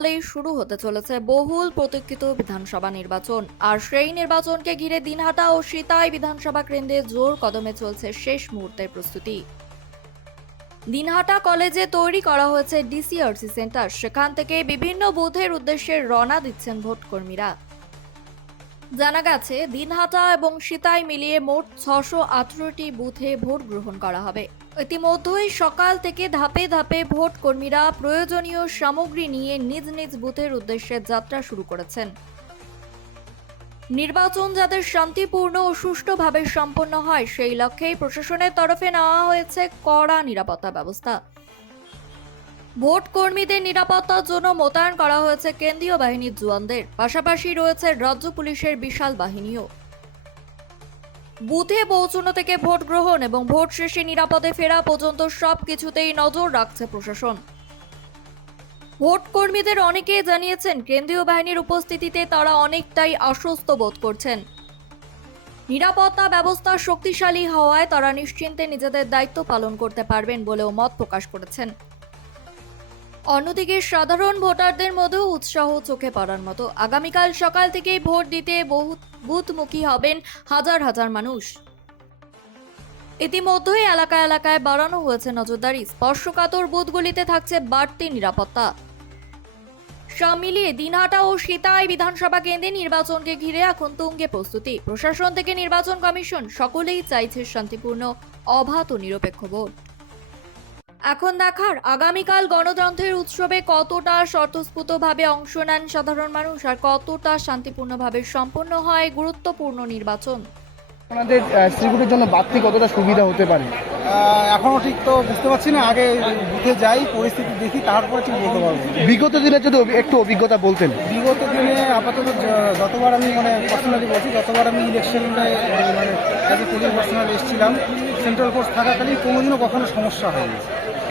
শুরু হতে চলেছে বহুল প্রতীক্ষিত বিধানসভা নির্বাচন। আর সেই নির্বাচনকে ঘিরে দিনহাটা ও সিতাই বিধানসভা কেন্দ্রে জোর কদমে চলছে শেষ মুহূর্তের প্রস্তুতি। দিনহাটা কলেজে তৈরি করা হয়েছে ডিসিআরসি সেন্টার। সেখান থেকে বিভিন্ন বুথের উদ্দেশ্যে রওনা দিচ্ছেন ভোট কর্মীরা। জানা গেছে দিনহাটা এবং সিতাই মিলিয়ে মোট 618টি বুথে ভোট গ্রহণ করা হবে। ইতিমধ্যেই সকাল থেকে ধাপে ধাপে ভোট কর্মীরা প্রয়োজনীয় সামগ্রী নিয়ে নিজ নিজ বুথের উদ্দেশ্যে যাত্রা শুরু করেছেন। নির্বাচন যাতে শান্তিপূর্ণ ও সুষ্ঠুভাবে সম্পন্ন হয় সেই লক্ষ্যেই প্রশাসনের তরফে নেওয়া হয়েছে কড়া নিরাপত্তা ব্যবস্থা। ভোট কর্মীদের নিরাপত্তার জন্য মোতায়েন করা হয়েছে কেন্দ্রীয় বাহিনীর জওয়ানদের, পাশাপাশি রয়েছে রাজ্য পুলিশের বিশাল বাহিনীও। বুথে পৌঁছানো থেকে ভোট গ্রহণ এবং ভোট শেষে নিরাপদে ফেরা পর্যন্ত সবকিছুতেই নজর রাখছে প্রশাসন। ভোট কর্মীদের অনেকেই জানিয়েছেন কেন্দ্রীয় বাহিনীর উপস্থিতিতে তারা অনেকটাই আশ্বস্ত বোধ করছেন। নিরাপত্তা ব্যবস্থা শক্তিশালী হওয়ায় তারা নিশ্চিন্তে নিজেদের দায়িত্ব পালন করতে পারবেন বলেও মত প্রকাশ করেছেন। অন্যদিকে সাধারণ ভোটারদের মধ্যেও উৎসাহ চোখে পড়ার মতো। আগামীকাল সকাল থেকেই ভোট দিতে বুথমুখী হবেন হাজার হাজার মানুষ। ইতিমধ্যেই এলাকায় এলাকায় বাড়ানো হয়েছে নজরদারি। স্পর্শকাতর বুথগুলিতে থাকছে বাড়তি নিরাপত্তা। সব মিলিয়ে দিনহাটা ও সিতাই বিধানসভা কেন্দ্রে নির্বাচনকে ঘিরে এখন তুঙ্গে প্রস্তুতি। প্রশাসন থেকে নির্বাচন কমিশন সকলেই চাইছে শান্তিপূর্ণ, অবাধ ও নিরপেক্ষ ভোট। এখন দেখার আগামীকাল গণতন্ত্রের উৎসবে কতটা স্বতঃস্ফূর্তভাবে অংশ নেন সাধারণ মানুষ আর কতটা শান্তিপূর্ণভাবে সম্পন্ন হয় গুরুত্বপূর্ণ নির্বাচন। আমাদের সিকিউরিটির জন্য বাড়তি কতটা সুবিধা হতে পারে এখনো ঠিক তো বুঝতে পারছি না। আগে বুথে যাই, পরিস্থিতি দেখি, তারপরে ঠিক বলতে পারবো। বিগত দিনে যদি একটু অভিজ্ঞতা বলতেন। বিগত দিনে আপাতত যতবার আমি পার্সোনালি বলছি, যতবার আমি ইলেকশনে অ্যাজ এ পুলিশ পার্সোনাল এসেছিলাম, সেন্ট্রাল ফোর্স থাকাকালীন কোনোদিনও কখনো সমস্যা হয়নি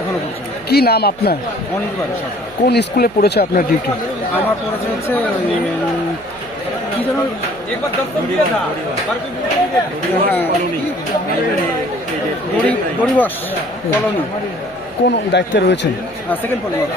এখনো পর্যন্ত। কি নাম আপনার? অনেকবার সরকার। কোন স্কুলে পড়েছে আপনার ডিউটি? আমার পড়েছে হচ্ছে কি যেন গরিবাস কলোনি। কোন দায়িত্বে রয়েছেন? সেকেন্ড পরিবার।